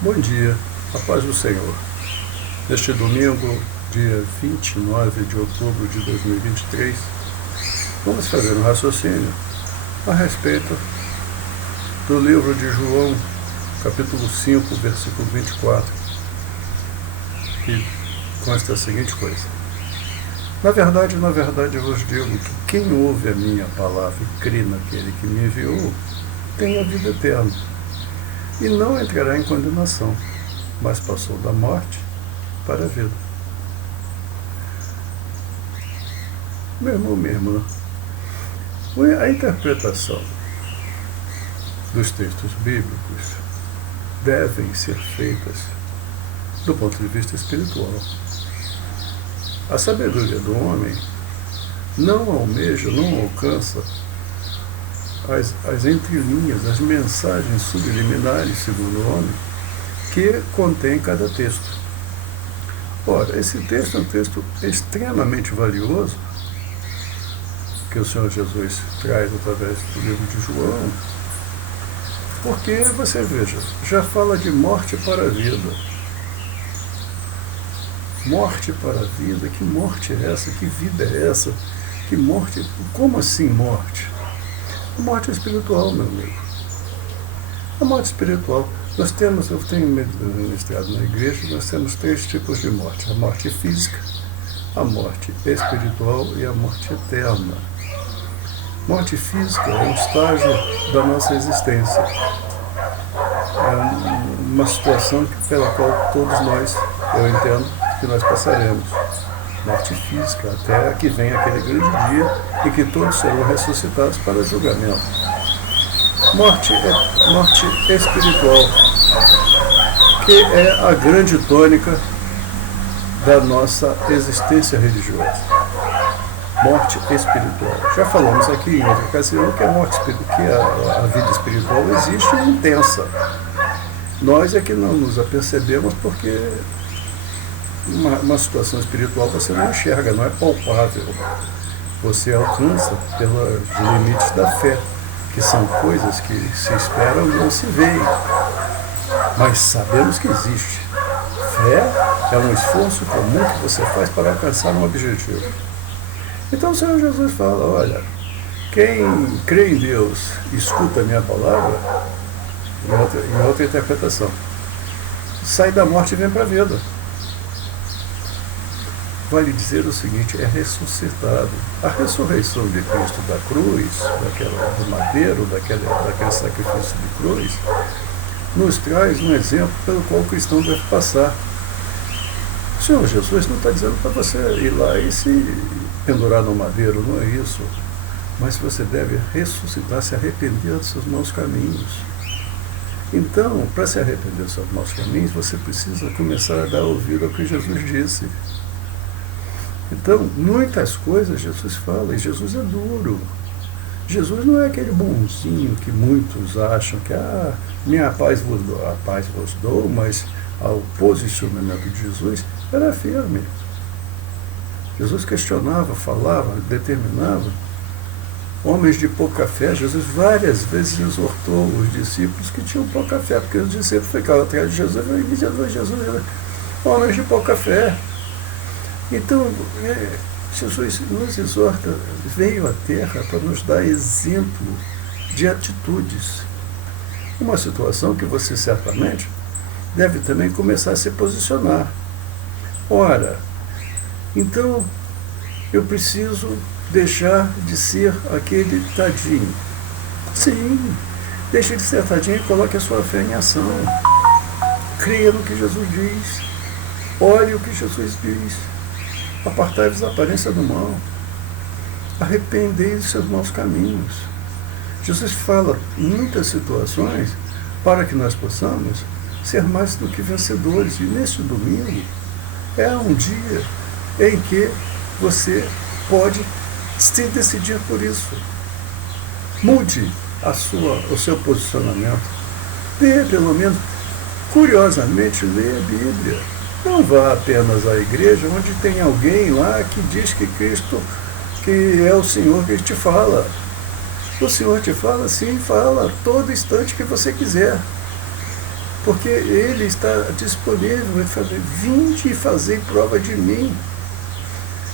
Bom dia, a paz do Senhor. Neste domingo, dia 29 de outubro de 2023, vamos fazer um raciocínio a respeito do livro de João, capítulo 5, versículo 24, que consta a seguinte coisa: na verdade, eu vos digo que quem ouve a minha palavra e crê naquele que me enviou, tem a vida eterna, e não entrará em condenação, mas passou da morte para a vida. Meu irmão, minha irmã, a interpretação dos textos bíblicos devem ser feitas do ponto de vista espiritual. A sabedoria do homem não almeja, não alcança as entrelinhas, as mensagens subliminares, segundo o homem, que contém cada texto. Ora, esse texto é um texto extremamente valioso, que o Senhor Jesus traz através do livro de João, porque, você veja, já fala de morte para a vida. Morte para a vida, que morte é essa? Que vida é essa? Que morte? Como assim morte? A morte espiritual, meu amigo. A morte espiritual. Eu tenho ministrado na igreja, nós temos 3 tipos de morte: a morte física, a morte espiritual e a morte eterna. Morte física é um estágio da nossa existência. É uma situação pela qual todos nós, eu entendo, que nós passaremos. Morte física, até que venha aquele grande dia em que todos serão ressuscitados para julgamento. Morte espiritual, que é a grande tônica da nossa existência religiosa. Morte espiritual. Já falamos aqui em outra ocasião que a vida espiritual existe e é intensa. Nós é que não nos apercebemos porque uma situação espiritual você não enxerga, não é palpável. Você alcança pelos limites da fé, que são coisas que se esperam e não se veem. Mas sabemos que existe. Fé é um esforço comum que você faz para alcançar um objetivo. Então o Senhor Jesus fala: olha, quem crê em Deus, escuta a minha palavra, em outra interpretação, sai da morte e vem para a vida. Vale dizer o seguinte: é ressuscitado. A ressurreição de Cristo da cruz, do madeiro, daquele sacrifício de cruz, nos traz um exemplo pelo qual o cristão deve passar. O Senhor Jesus não está dizendo para você ir lá e se pendurar no madeiro, não é isso. Mas você deve ressuscitar, se arrepender dos seus maus caminhos. Então, para se arrepender dos seus maus caminhos, você precisa começar a dar ouvido ao que Jesus disse. Então, muitas coisas Jesus fala, e Jesus é duro. Jesus não é aquele bonzinho que muitos acham que minha paz vos dou, a paz vos dou, mas o posicionamento de Jesus era firme. Jesus questionava, falava, determinava. Homens de pouca fé, Jesus várias vezes exortou os discípulos que tinham pouca fé, porque os discípulos ficavam atrás de Jesus, Jesus. Homens de pouca fé. Então, Jesus nos exorta, veio à Terra para nos dar exemplo de atitudes. Uma situação que você certamente deve também começar a se posicionar. Ora, então eu preciso deixar de ser aquele tadinho. Sim, deixe de ser tadinho e coloque a sua fé em ação. Creia no que Jesus diz. Olhe o que Jesus diz. Apartai-vos da aparência do mal. Arrependei dos seus maus caminhos. Jesus fala em muitas situações para que nós possamos ser mais do que vencedores. E neste domingo é um dia em que você pode se decidir por isso. Mude o seu posicionamento. Dê, pelo menos, curiosamente, lê a Bíblia. Não vá apenas à igreja onde tem alguém lá que diz que Cristo, que é o Senhor que te fala. O Senhor te fala, sim, fala, todo instante que você quiser. Porque ele está disponível, ele fala, vinde e fazei prova de mim.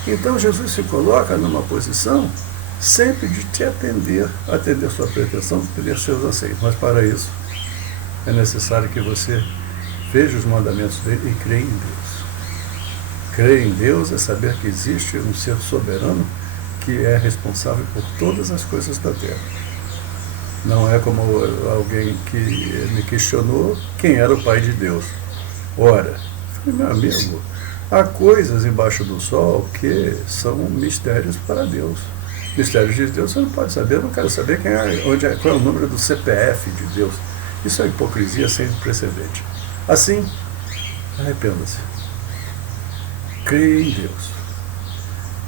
Então Jesus se coloca numa posição sempre de te atender sua pretensão, atender seus anseios. Mas para isso é necessário que você veja os mandamentos dele e creia em Deus. Crer em Deus é saber que existe um ser soberano que é responsável por todas as coisas da terra. Não é como alguém que me questionou quem era o Pai de Deus. Ora, meu amigo, há coisas embaixo do sol que são mistérios para Deus. Mistérios de Deus você não pode saber, eu não quero saber qual é o número do CPF de Deus. Isso é hipocrisia sem precedente. Assim, arrependa-se. Creia em Deus.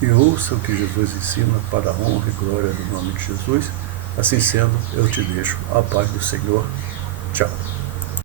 E ouça o que Jesus ensina para a honra e glória do nome de Jesus. Assim sendo, eu te deixo a paz do Senhor. Tchau.